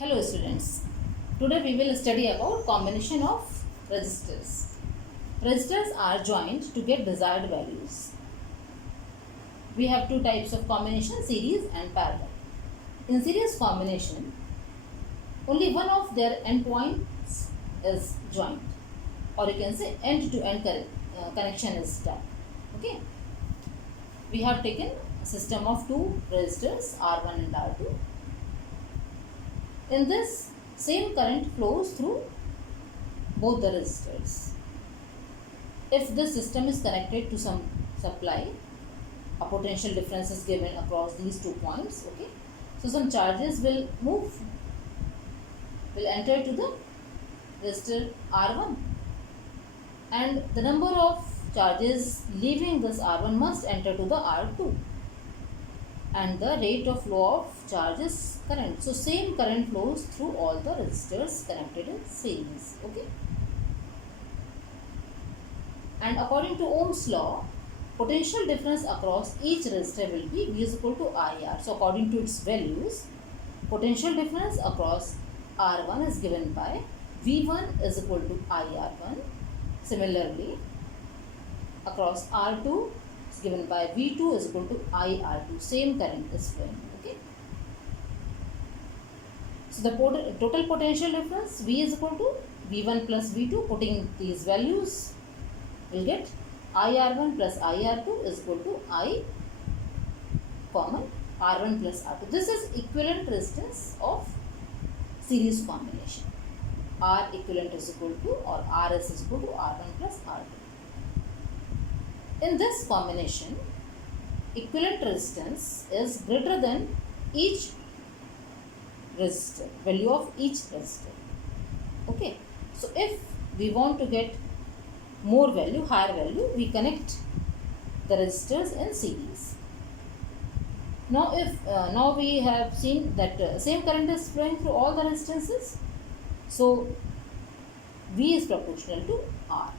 Hello students, today we will study about combination of resistors. Resistors are joined to get desired values. We have two types of combination, series and parallel. In series combination, only one of their endpoints is joined, or you can say end-to-end connection is done. Okay, we have taken a system of two resistors R1 and R2. In this, same current flows through both the resistors. If this system is connected to some supply, a potential difference is given across these 2 points. Okay, so some charges will enter to the resistor R1, and the number of charges leaving this R1 must enter to the R2, and the rate of flow of charge is current. So same current flows through all the resistors connected in series. Okay, and according to Ohm's law, potential difference across each resistor will be V is equal to IR. So according to its values, potential difference across R1 is given by V1 is equal to IR1. Similarly, across R2 is given by V2 is equal to IR2. Same current is flowing. Okay. So the total potential difference V is equal to V1 plus V2. Putting these values, we'll get IR1 plus IR2 is equal to I common R1 plus R2. This is equivalent resistance of series combination. R equivalent is equal to, or RS is equal to R1 plus R2. In this combination, equivalent resistance is greater than each resistor, value of each resistor. Okay, so if we want to get more value, higher value, we connect the resistors in series. Now now we have seen that same current is flowing through all the resistances, so V is proportional to R.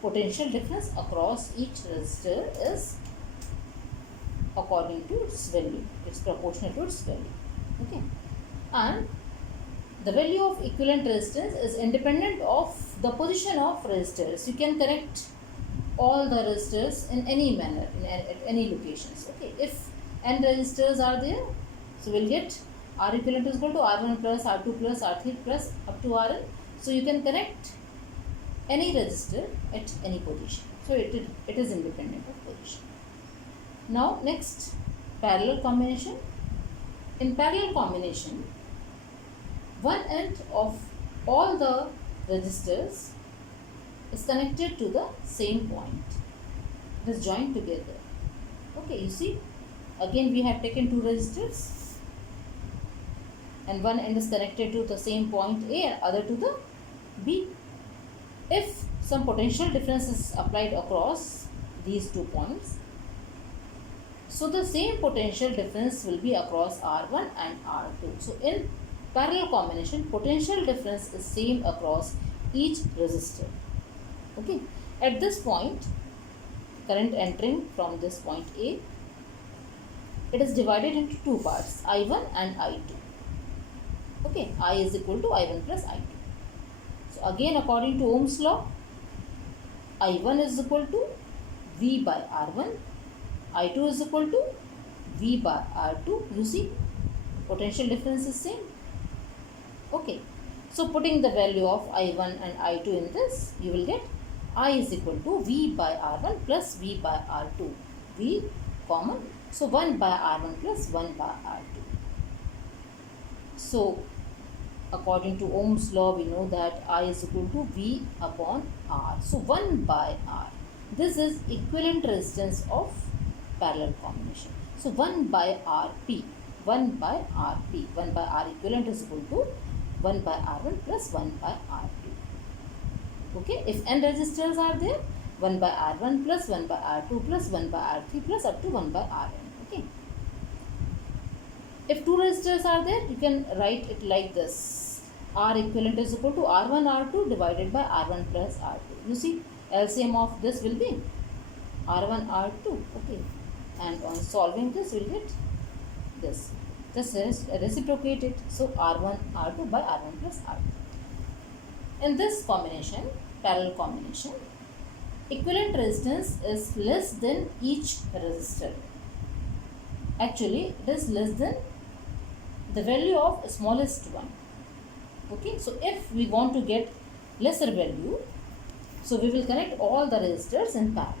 Potential difference across each resistor is according to its value, it's proportional to its value. Okay, and the value of equivalent resistance is independent of the position of resistors. You can connect all the resistors in any manner, at any locations. Okay, if n resistors are there, so we'll get R equivalent is equal to R1 plus R2 plus R3 plus up to Rn. So you can connect any resistor at any position. So it is independent of position. Now next, parallel combination. In parallel combination, one end of all the resistors is connected to the same point. It is joined together. Okay, you see, again we have taken two resistors, and one end is connected to the same point A and other to the B. If some potential difference is applied across these 2 points, so the same potential difference will be across R1 and R2. So in parallel combination, potential difference is same across each resistor. Okay, at this point, current entering from this point A, it is divided into 2 parts, I1 and I2. Okay, I is equal to I1 plus I2. So again, according to Ohm's law, I1 is equal to V by R1, I2 is equal to V by R2. You see, potential difference is same. Okay, so putting the value of I1 and I2 in this, you will get I is equal to V by R1 plus V by R2. V common, so 1 by R1 plus 1 by R2. So according to Ohm's law, we know that I is equal to V upon R. So 1 by R. This is equivalent resistance of parallel combination. So 1 by Rp. 1 by Rp. 1 by R equivalent is equal to 1 by R1 plus 1 by R2. Okay, if n resistors are there, 1 by R1 plus 1 by R2 plus 1 by R3 plus up to 1 by Rn. Okay. If 2 resistors are there, you can write it like this. R equivalent is equal to R1 R2 divided by R1 plus R2. You see, LCM of this will be R1 R2. Okay, and on solving this, we'll get this. This is reciprocated. So R1 R2 by R1 plus R2. In this combination, parallel combination, equivalent resistance is less than each resistor. Actually, it is less than the value of smallest one. Okay, so if we want to get lesser value, so we will connect all the resistors in parallel.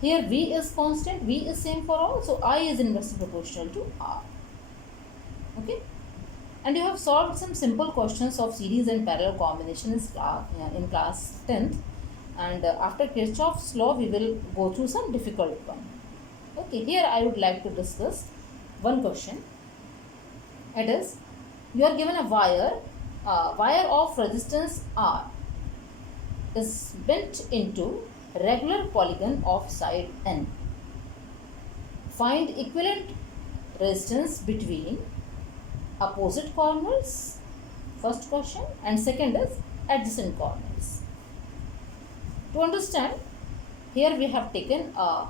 Here V is constant, V is same for all, so I is inversely proportional to R. Okay, and you have solved some simple questions of series and parallel combination in class 10th, and after Kirchhoff's law we will go through some difficult one. Okay, here I would like to discuss one question. It is, you are given a wire of resistance R is bent into regular polygon of side N. Find equivalent resistance between opposite corners, first question, and second is adjacent corners. To understand, here we have taken a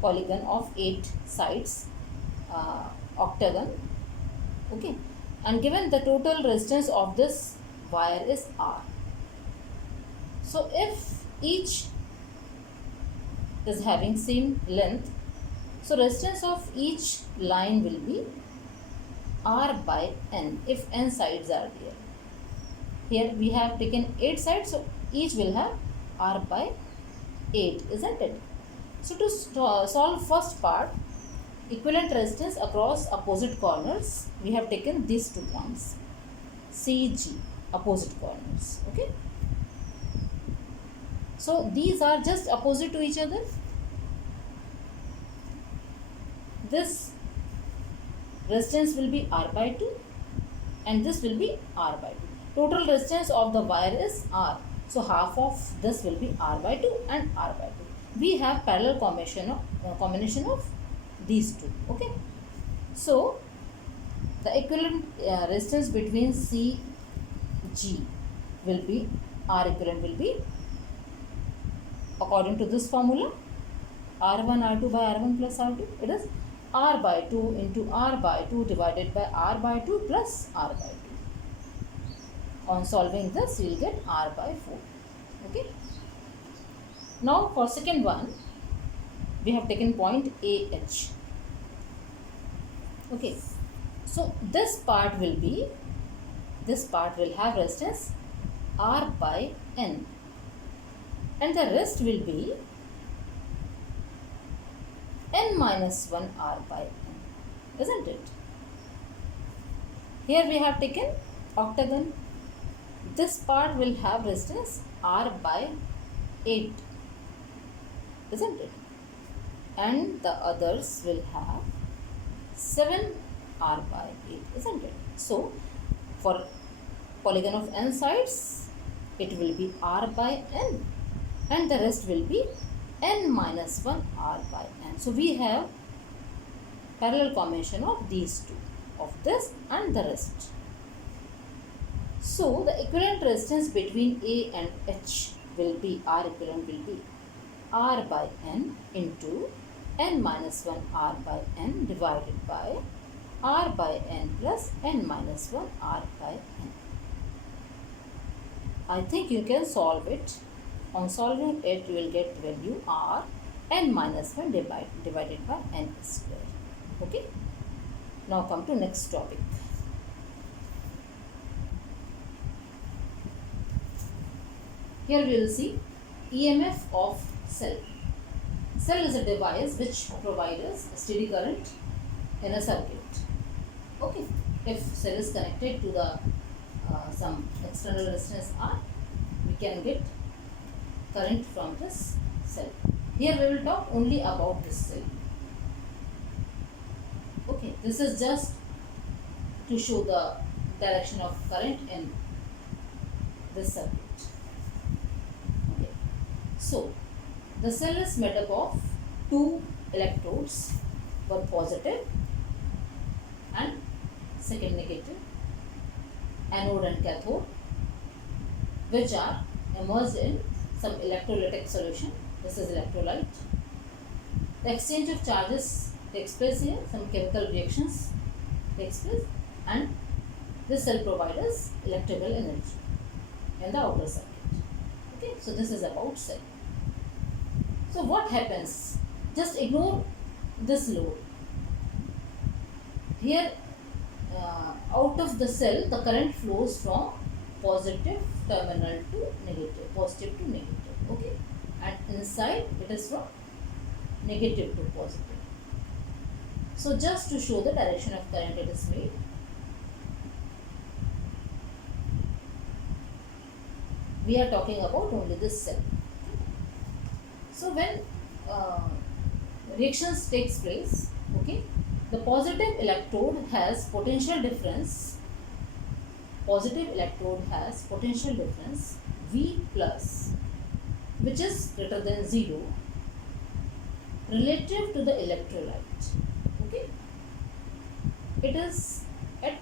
polygon of 8 sides, octagon, okay, and given the total resistance of this wire is R. So if each is having same length, so resistance of each line will be R by N if N sides are there. Here we have taken 8 sides, so each will have R by 8, isn't it? So to solve first part, equivalent resistance across opposite corners, we have taken these 2 points, CG, opposite corners, okay. So these are just opposite to each other. This resistance will be R by 2 and this will be R by 2. Total resistance of the wire is R. So half of this will be R by 2 and R by 2. We have parallel combination of these two. Okay. So the equivalent resistance between CG will be, R equivalent will be, according to this formula, R1 R2 by R1 plus R2, it is R by 2 into R by 2 divided by R by 2 plus R by 2. On solving this, you will get R by 4. Okay. Now for second one, we have taken point AH. Okay. So this part will have resistance R by N. And the rest will be N minus 1 R by N, isn't it? Here we have taken octagon. This part will have resistance R by 8, isn't it? And the others will have 7 R by 8, isn't it? So for polygon of N sides, it will be R by N. And the rest will be N minus 1 R by N. So we have parallel combination of these two, of this and the rest. So the equivalent resistance between A and H will be, R equivalent will be R by N into N minus 1 R by N divided by R by N plus N minus 1 R by N. I think you can solve it. On solving it, you will get value R N minus 1 divided by N square. Okay. Now come to next topic. Here we will see EMF of cell. Cell is a device which provides us a steady current in a circuit. Okay. If cell is connected to the some external resistance R, we can get current from this cell. Here we will talk only about this cell. Okay, this is just to show the direction of current in this circuit. Okay, so the cell is made up of 2 electrodes, one positive and second negative, anode and cathode, which are immersed in some electrolytic solution. This is electrolyte. The exchange of charges takes place here, some chemical reactions takes place, and this cell provides electrical energy in the outer circuit. Okay, so this is about cell. So what happens? Just ignore this load. Here, out of the cell, the current flows from positive terminal to negative, positive to negative. Okay, and inside it is from negative to positive. So just to show the direction of current, it is made. We are talking about only this cell. So when reactions takes place, okay, the positive electrode has potential difference. Positive electrode has potential difference V plus, which is greater than 0 relative to the electrolyte. Okay, it is at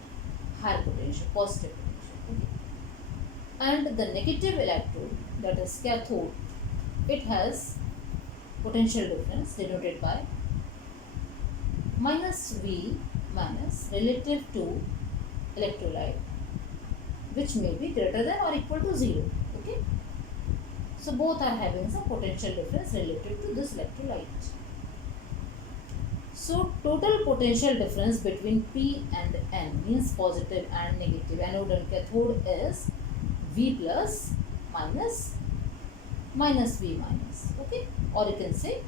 higher potential, positive potential. Okay, and the negative electrode, that is cathode, it has potential difference denoted by minus V minus relative to electrolyte, which may be greater than or equal to 0. Okay, so both are having some potential difference relative to this electrolyte. So total potential difference between P and N, means positive and negative, anode and cathode, is V plus minus minus V minus. Okay, or you can say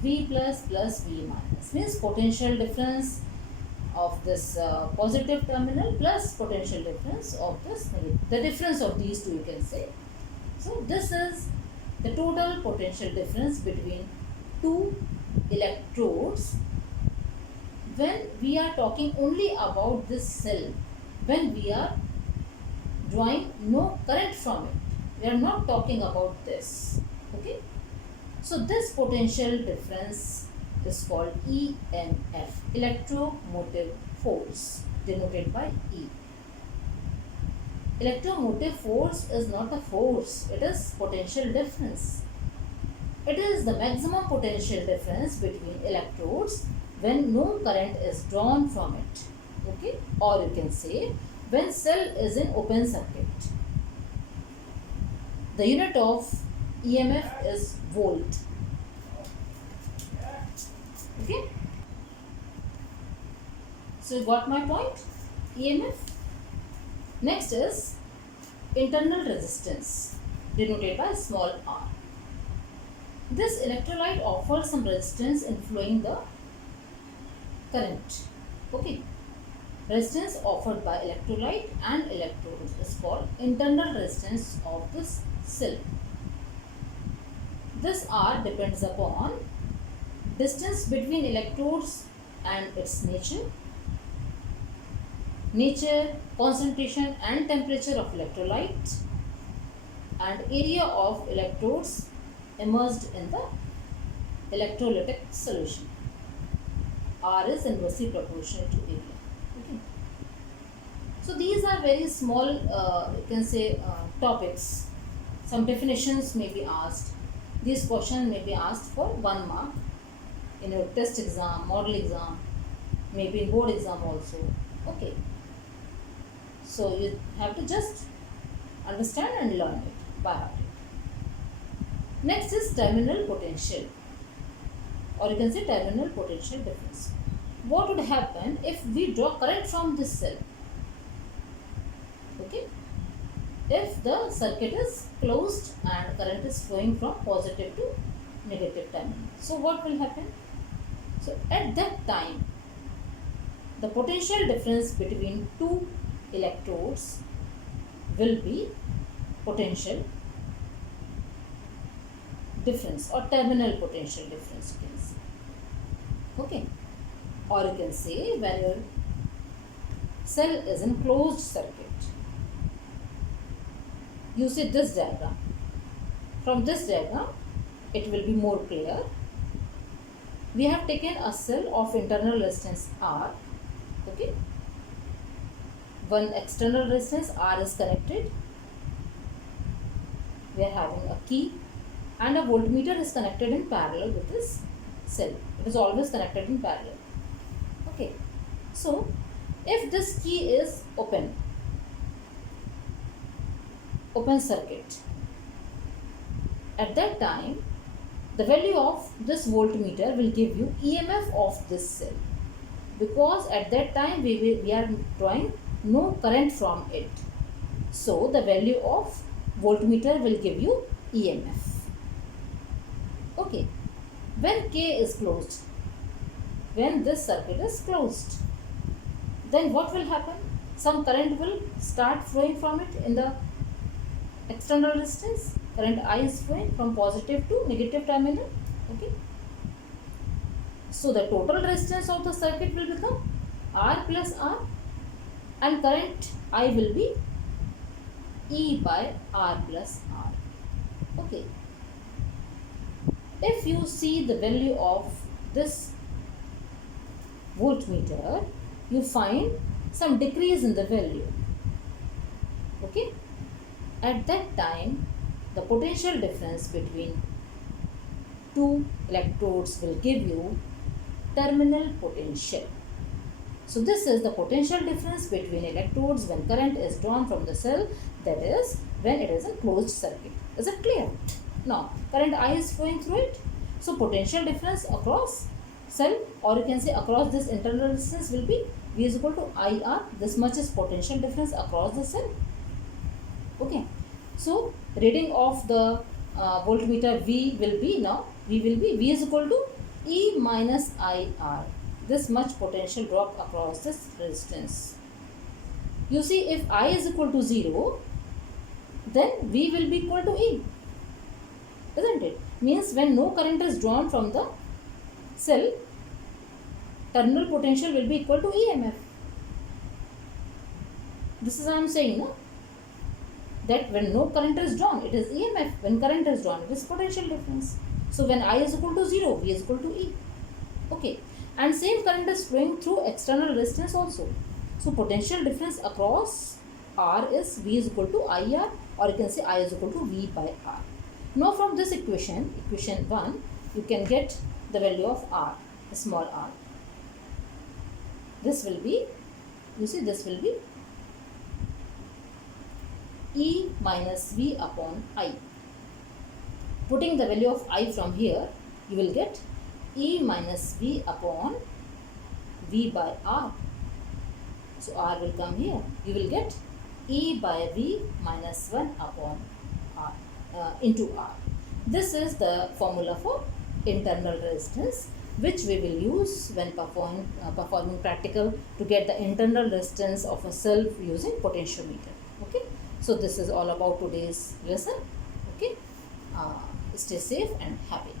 V plus plus V minus, means potential difference of this positive terminal plus potential difference of this negative. The difference of these two, you can say. So this is the total potential difference between two electrodes when we are talking only about this cell, when we are drawing no current from it. We are not talking about this. Okay, so this potential difference is called EMF, electromotive force, denoted by E. Electromotive force is not a force, it is potential difference. It is the maximum potential difference between electrodes when no current is drawn from it. Okay, or you can say when cell is in open circuit. The unit of EMF is volt. Okay, so you got my point? EMF. Next is internal resistance, denoted by small r. This electrolyte offers some resistance in flowing the current. Okay, resistance offered by electrolyte and electrode is called internal resistance of this cell. This R depends upon distance between electrodes and its nature, concentration and temperature of electrolyte, and area of electrodes immersed in the electrolytic solution. R is inversely proportional to area. Okay. So these are very small, you can say, topics. Some definitions may be asked. These questions may be asked for 1 mark in your test exam, model exam, maybe in board exam also. Okay. So you have to just understand and learn it by heart. Next is terminal potential, or you can say terminal potential difference. What would happen if we draw current from this cell? Okay, if the circuit is closed and current is flowing from positive to negative terminal, so what will happen? So at that time, the potential difference between two electrodes will be potential difference or terminal potential difference, you can say. Okay, or you can say when your cell is in closed circuit, you see this diagram. From this diagram, it will be more clear. We have taken a cell of internal resistance R. Okay, one external resistance R is connected. We are having a key, and a voltmeter is connected in parallel with this cell. It is always connected in parallel. So if this key is open circuit, at that time the value of this voltmeter will give you EMF of this cell, because at that time we are drawing no current from it. So the value of voltmeter will give you EMF. Okay. When K is closed, when this circuit is closed, then what will happen? Some current will start flowing from it in the external resistance. Current I is flowing from positive to negative terminal. Okay. So the total resistance of the circuit will become R plus R, and current I will be E by R plus R. Okay. If you see the value of this voltmeter, you find some decrease in the value. Okay. At that time, the potential difference between two electrodes will give you terminal potential. So this is the potential difference between electrodes when current is drawn from the cell, that is when it is a closed circuit. Is it clear? Now current I is flowing through it. So potential difference across cell, or you can say across this internal resistance, will be V is equal to IR. This much is potential difference across the cell. Okay. So reading of the voltmeter V will be V is equal to E minus IR. This much potential drop across this resistance. You see, if I is equal to 0, then V will be equal to E. Isn't it? Means when no current is drawn from the cell, terminal potential will be equal to EMF. This is what I am saying, no? That when no current is drawn, it is EMF. When current is drawn, it is potential difference. So when I is equal to 0, V is equal to E. Okay. And same current is flowing through external resistance also. So potential difference across R is V is equal to IR, or you can say I is equal to V by R. Now from this equation 1, you can get the value of R, small r. This will be, you see, this will be E minus V upon I. Putting the value of I from here, you will get E minus V upon V by R. So R will come here. You will get E by V minus 1 upon R into R. This is the formula for internal resistance, which we will use when performing practical to get the internal resistance of a cell using potentiometer. Okay. So this is all about today's lesson. Okay. Stay safe and happy.